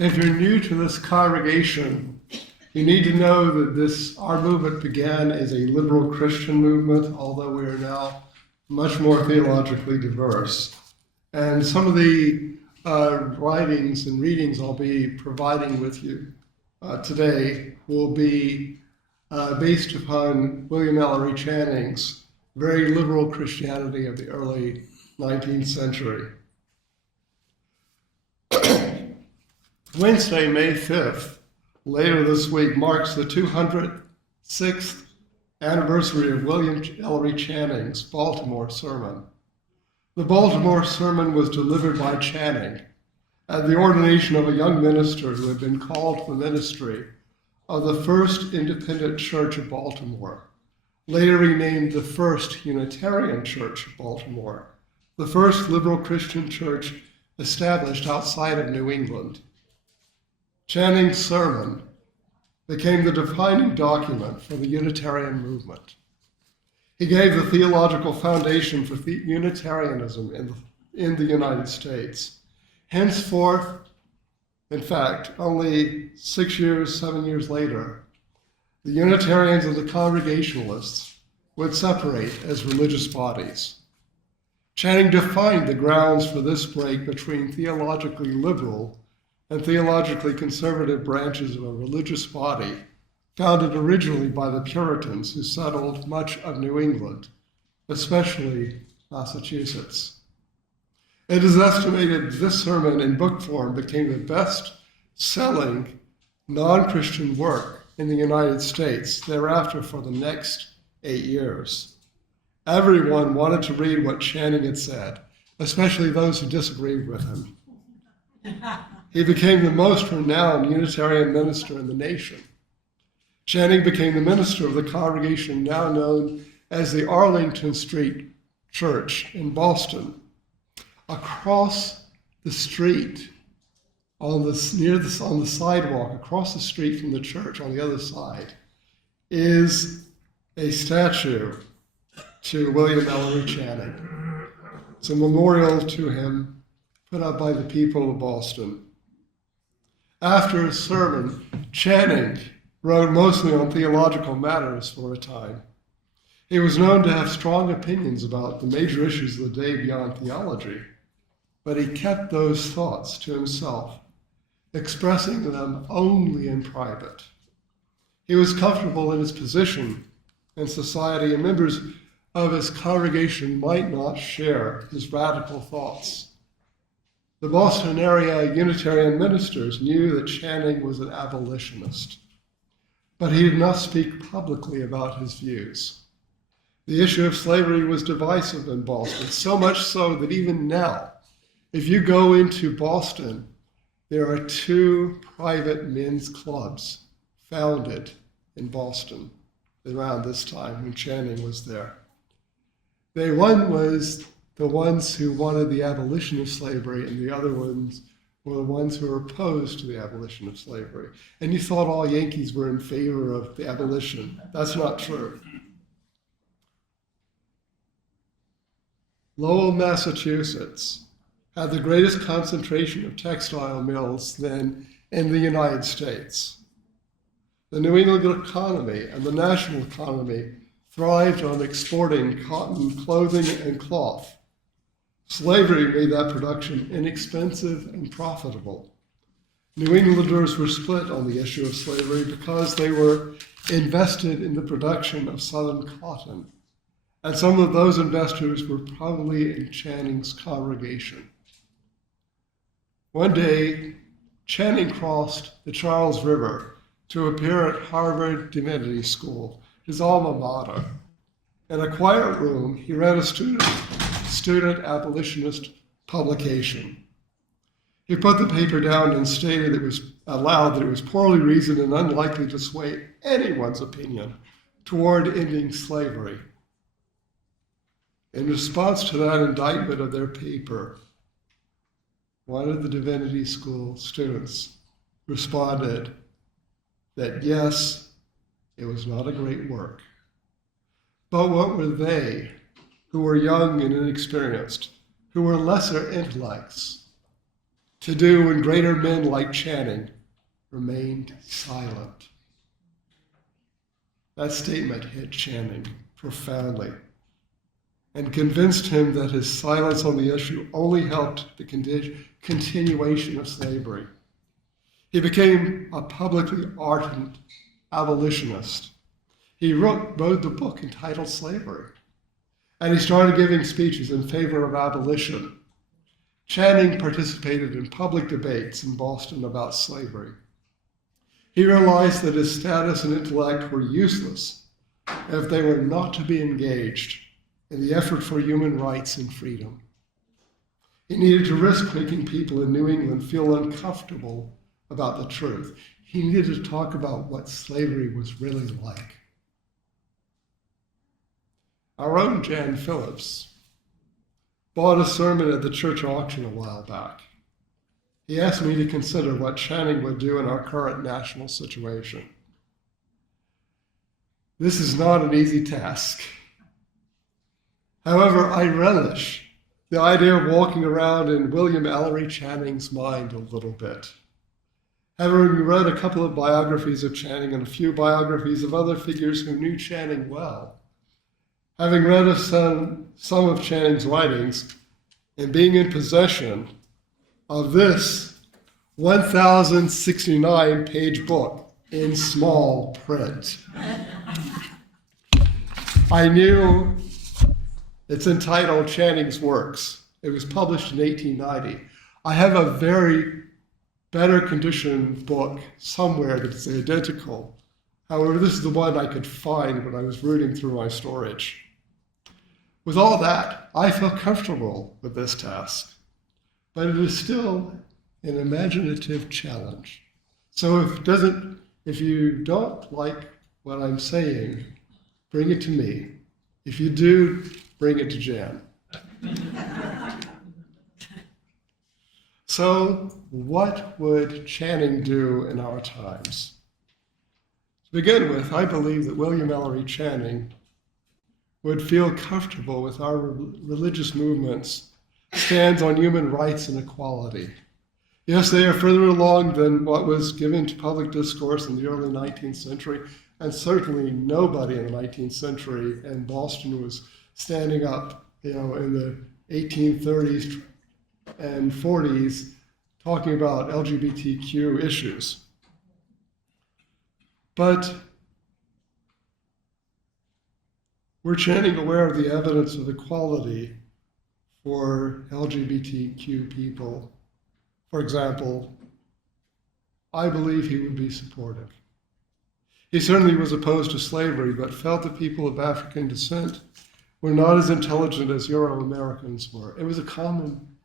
If you're new to this congregation, you need to know that our movement began as a liberal Christian movement, although we are now much more theologically diverse. And some of the writings and readings I'll be providing with you today will be based upon William Ellery Channing's very liberal Christianity of the early 19th century. Wednesday, May 5th, later this week, marks the 206th anniversary of William Ellery Channing's Baltimore sermon. The Baltimore sermon was delivered by Channing at the ordination of a young minister who had been called to the ministry of the First Independent Church of Baltimore, later renamed the First Unitarian Church of Baltimore, the first liberal Christian church established outside of New England. Channing's sermon became the defining document for the Unitarian movement. He gave the theological foundation for Unitarianism in the United States. Henceforth, in fact, only 7 years later, the Unitarians and the Congregationalists would separate as religious bodies. Channing defined the grounds for this break between theologically liberal and theologically conservative branches of a religious body founded originally by the Puritans who settled much of New England, especially Massachusetts. It is estimated this sermon in book form became the best-selling non-Christian work in the United States thereafter for the next 8 years. Everyone wanted to read what Channing had said, especially those who disagreed with him. He became the most renowned Unitarian minister in the nation. Channing became the minister of the congregation now known as the Arlington Street Church in Boston. Across the street, on the sidewalk, across the street from the church on the other side, is a statue to William Ellery Channing. It's a memorial to him put up by the people of Boston. After his sermon, Channing wrote mostly on theological matters for a time. He was known to have strong opinions about the major issues of the day beyond theology, but he kept those thoughts to himself, expressing them only in private. He was comfortable in his position in society, and members of his congregation might not share his radical thoughts. The Boston area Unitarian ministers knew that Channing was an abolitionist, but he did not speak publicly about his views. The issue of slavery was divisive in Boston, so much so that even now, if you go into Boston, there are 2 private men's clubs founded in Boston around this time when Channing was there. One was the ones who wanted the abolition of slavery, and the other ones were the ones who were opposed to the abolition of slavery. And you thought all Yankees were in favor of the abolition. That's not true. Lowell, Massachusetts, had the greatest concentration of textile mills then in the United States. The New England economy and the national economy thrived on exporting cotton, clothing, and cloth. Slavery made that production inexpensive and profitable. New Englanders were split on the issue of slavery because they were invested in the production of Southern cotton, and some of those investors were probably in Channing's congregation. One day, Channing crossed the Charles River to appear at Harvard Divinity School, his alma mater. In a quiet room, he read a student abolitionist publication. He put the paper down and stated aloud that it was poorly reasoned and unlikely to sway anyone's opinion toward ending slavery. In response to that indictment of their paper, one of the Divinity School students responded that yes, it was not a great work. But what were they, who were young and inexperienced, who were lesser intellects, to do when greater men like Channing remained silent. That statement hit Channing profoundly and convinced him that his silence on the issue only helped the continuation of slavery. He became a publicly ardent abolitionist. He wrote the book entitled Slavery, and he started giving speeches in favor of abolition. Channing participated in public debates in Boston about slavery. He realized that his status and intellect were useless if they were not to be engaged in the effort for human rights and freedom. He needed to risk making people in New England feel uncomfortable about the truth. He needed to talk about what slavery was really like. Our own Jan Phillips bought a sermon at the church auction a while back. He asked me to consider what Channing would do in our current national situation. This is not an easy task. However, I relish the idea of walking around in William Ellery Channing's mind a little bit. Having read a couple of biographies of Channing and a few biographies of other figures who knew Channing well, having read of some of Channing's writings, and being in possession of this 1,069-page book in small print, I knew it's entitled Channing's Works. It was published in 1890. I have a very better conditioned book somewhere that's identical. However, this is the one I could find when I was rooting through my storage. With all that, I feel comfortable with this task, but it is still an imaginative challenge. So if you don't like what I'm saying, bring it to me. If you do, bring it to Jan. So what would Channing do in our times? To begin with, I believe that William Ellery Channing would feel comfortable with our religious movement's stands on human rights and equality. Yes, they are further along than what was given to public discourse in the early 19th century, and certainly nobody in the 19th century in Boston was standing up, in the 1830s and 40s talking about LGBTQ issues. But we're Channing aware of the evidence of equality for LGBTQ people. For example, I believe he would be supportive. He certainly was opposed to slavery, but felt that people of African descent were not as intelligent as Euro-Americans were. It was a common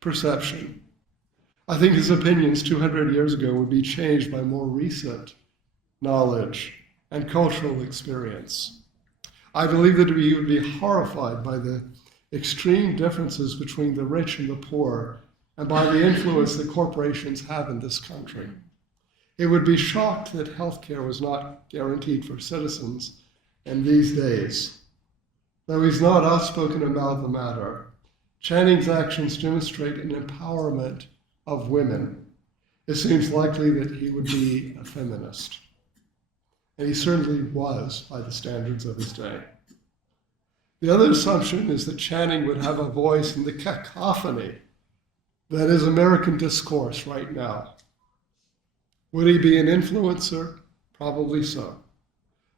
perception. I think his opinions 200 years ago would be changed by more recent knowledge and cultural experience. I believe that he would be horrified by the extreme differences between the rich and the poor and by the influence that corporations have in this country. He would be shocked that healthcare was not guaranteed for citizens in these days. Though he's not outspoken about the matter, Channing's actions demonstrate an empowerment of women. It seems likely that he would be a feminist. And he certainly was by the standards of his day. The other assumption is that Channing would have a voice in the cacophony that is American discourse right now. Would he be an influencer? Probably so.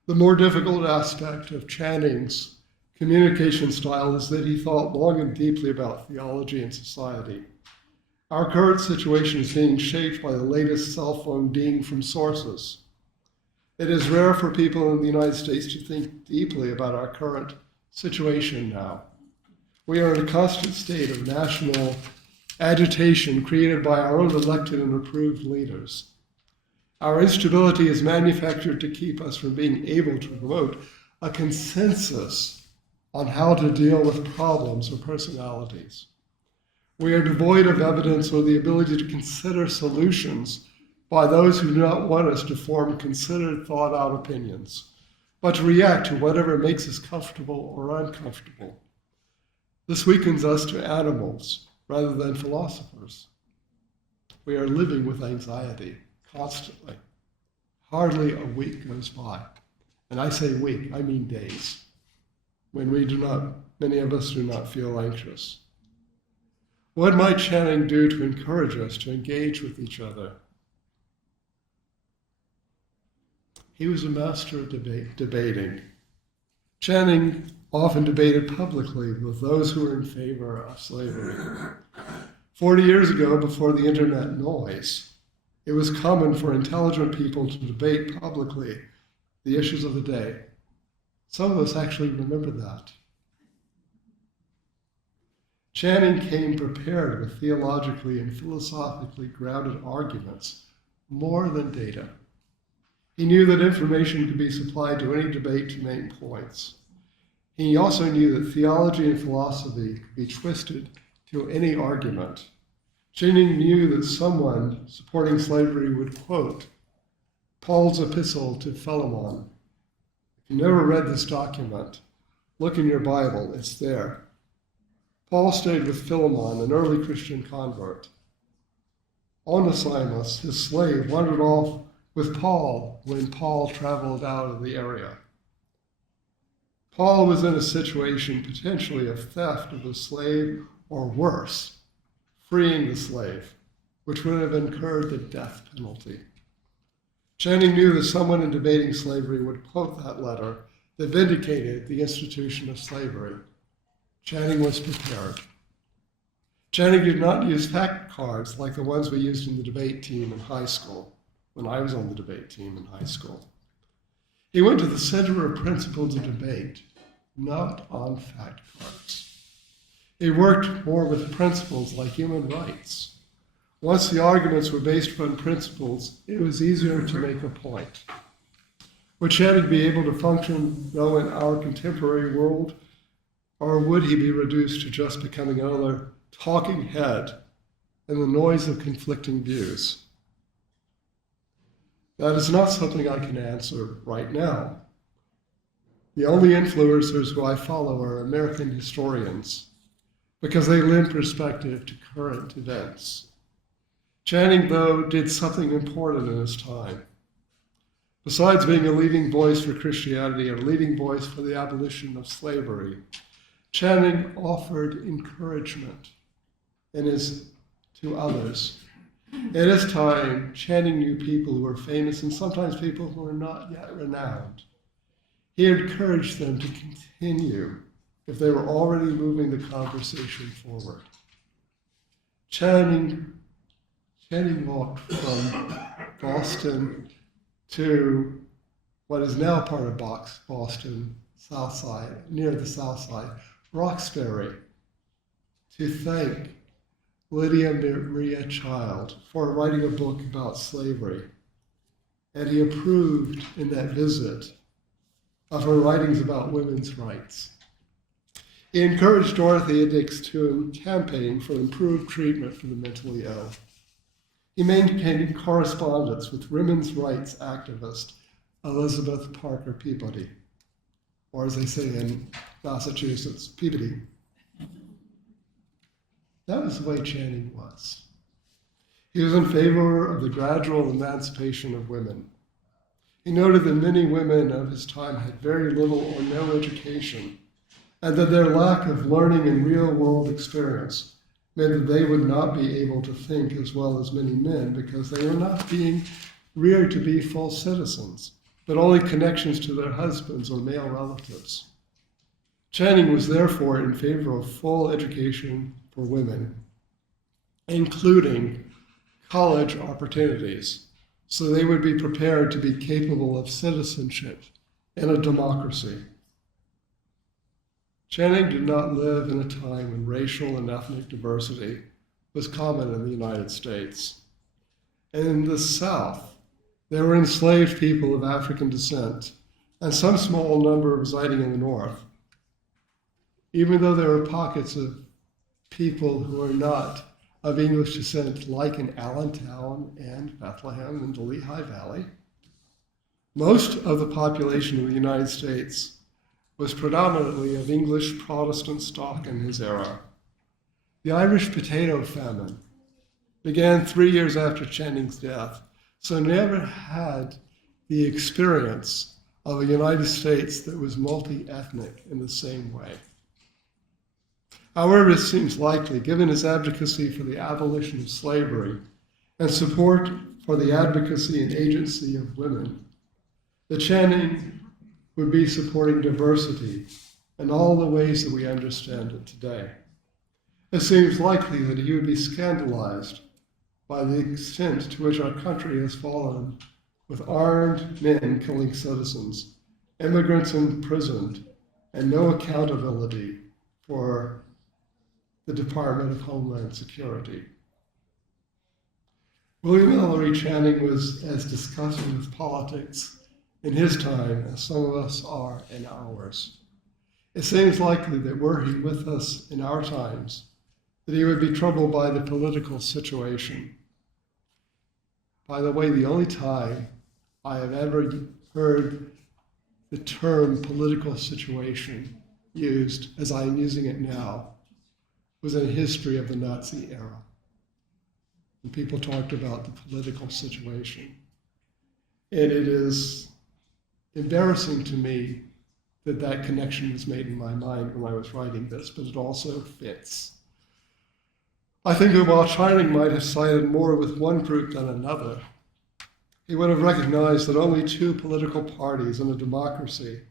The more difficult aspect of Channing's communication style is that he thought long and deeply about theology and society. Our current situation is being shaped by the latest cell phone ding from sources. It is rare for people in the United States to think deeply about our current situation now. We are in a constant state of national agitation created by our own elected and approved leaders. Our instability is manufactured to keep us from being able to promote a consensus on how to deal with problems or personalities. We are devoid of evidence or the ability to consider solutions by those who do not want us to form considered, thought-out opinions, but to react to whatever makes us comfortable or uncomfortable. This weakens us to animals rather than philosophers. We are living with anxiety constantly. Hardly a week goes by. And I say week, I mean days, when many of us do not feel anxious. What might Channing do to encourage us to engage with each other? He was a master of debating. Channing often debated publicly with those who were in favor of slavery. 40 years ago, before the internet noise, it was common for intelligent people to debate publicly the issues of the day. Some of us actually remember that. Channing came prepared with theologically and philosophically grounded arguments more than data. He knew that information could be supplied to any debate to make points. He also knew that theology and philosophy could be twisted to any argument. Channing knew that someone supporting slavery would quote Paul's epistle to Philemon. If you never read this document, look in your Bible, it's there. Paul stayed with Philemon, an early Christian convert. Onesimus, his slave, wandered off with Paul when Paul traveled out of the area. Paul was in a situation potentially of theft of the slave, or worse, freeing the slave, which would have incurred the death penalty. Channing knew that someone in debating slavery would quote that letter that vindicated the institution of slavery. Channing was prepared. Channing did not use fact cards like the ones we used in the debate team in high school, when I was on the debate team in high school. He went to the center of principles of debate, not on fact cards. He worked more with principles like human rights. Once the arguments were based upon principles, it was easier to make a point. Would Channing be able to function well in our contemporary world, or would he be reduced to just becoming another talking head in the noise of conflicting views? That is not something I can answer right now. The only influencers who I follow are American historians, because they lend perspective to current events. Channing, though, did something important in his time. Besides being a leading voice for Christianity and a leading voice for the abolition of slavery, Channing offered encouragement to others. At his time, Channing knew people who were famous and sometimes people who were not yet renowned. He encouraged them to continue if they were already moving the conversation forward. Channing walked from Boston to what is now part of Boston, South Side, near the South Side, Roxbury, to thank Lydia Maria Child for writing a book about slavery. And he approved in that visit of her writings about women's rights. He encouraged Dorothea Dix to campaign for improved treatment for the mentally ill. He maintained correspondence with women's rights activist Elizabeth Parker Peabody, or as they say in Massachusetts, Peabody. That was the way Channing was. He was in favor of the gradual emancipation of women. He noted that many women of his time had very little or no education, and that their lack of learning and real-world experience meant that they would not be able to think as well as many men because they were not being reared to be full citizens, but only connections to their husbands or male relatives. Channing was therefore in favor of full education for women, including college opportunities, so they would be prepared to be capable of citizenship in a democracy. Channing did not live in a time when racial and ethnic diversity was common in the United States. And in the South, there were enslaved people of African descent, and some small number residing in the North. Even though there were pockets of people who are not of English descent, like in Allentown and Bethlehem and the Lehigh Valley, most of the population of the United States was predominantly of English Protestant stock in his era. The Irish potato famine began 3 years after Channing's death, so never had the experience of a United States that was multi-ethnic in the same way. However, it seems likely, given his advocacy for the abolition of slavery and support for the advocacy and agency of women, that Channing would be supporting diversity in all the ways that we understand it today. It seems likely that he would be scandalized by the extent to which our country has fallen, with armed men killing citizens, immigrants imprisoned, and no accountability for the Department of Homeland Security. William Ellery Channing was as disgusting with politics in his time as some of us are in ours. It seems likely that were he with us in our times, that he would be troubled by the political situation. By the way, the only time I have ever heard the term political situation used, as I am using it now, was in the history of the Nazi era. And people talked about the political situation. And it is embarrassing to me that that connection was made in my mind when I was writing this, but it also fits. I think that while Channing might have sided more with one group than another, he would have recognized that only two political parties in a democracy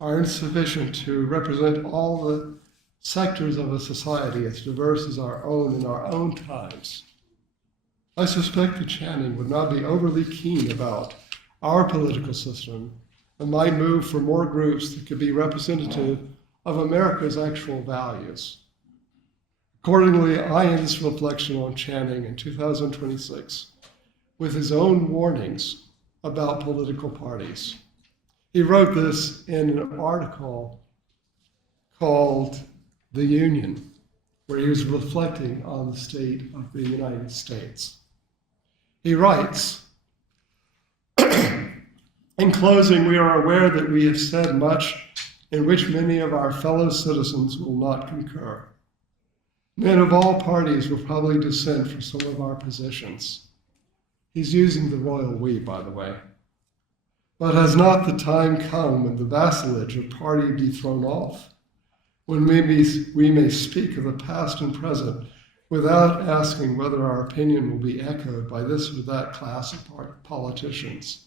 are insufficient to represent all the sectors of a society as diverse as our own in our own times. I suspect that Channing would not be overly keen about our political system and might move for more groups that could be representative of America's actual values. Accordingly, I end this reflection on Channing in 2026 with his own warnings about political parties. He wrote this in an article called The Union, where he was reflecting on the state of the United States. He writes, "In closing, we are aware that we have said much in which many of our fellow citizens will not concur. Men of all parties will probably dissent from some of our positions." He's using the royal we, by the way. "But has not the time come when the vassalage of party be thrown off? When we may speak of the past and present without asking whether our opinion will be echoed by this or that class of politicians?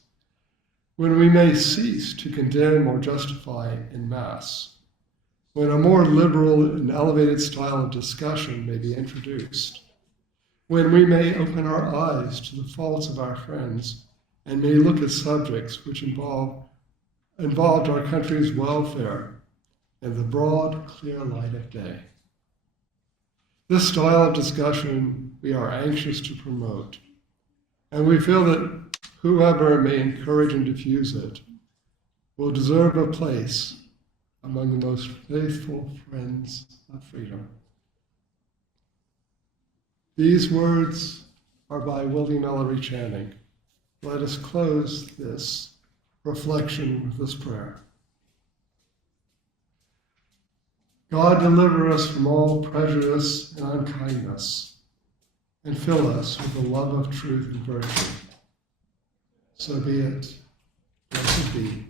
When we may cease to condemn or justify en masse? When a more liberal and elevated style of discussion may be introduced? When we may open our eyes to the faults of our friends and may look at subjects which involved our country's welfare in the broad, clear light of day? This style of discussion we are anxious to promote, and we feel that whoever may encourage and diffuse it will deserve a place among the most faithful friends of freedom." These words are by William Ellery Channing. Let us close this reflection with this prayer. God, deliver us from all prejudice and unkindness, and fill us with the love of truth and virtue. So be it. Blessed be.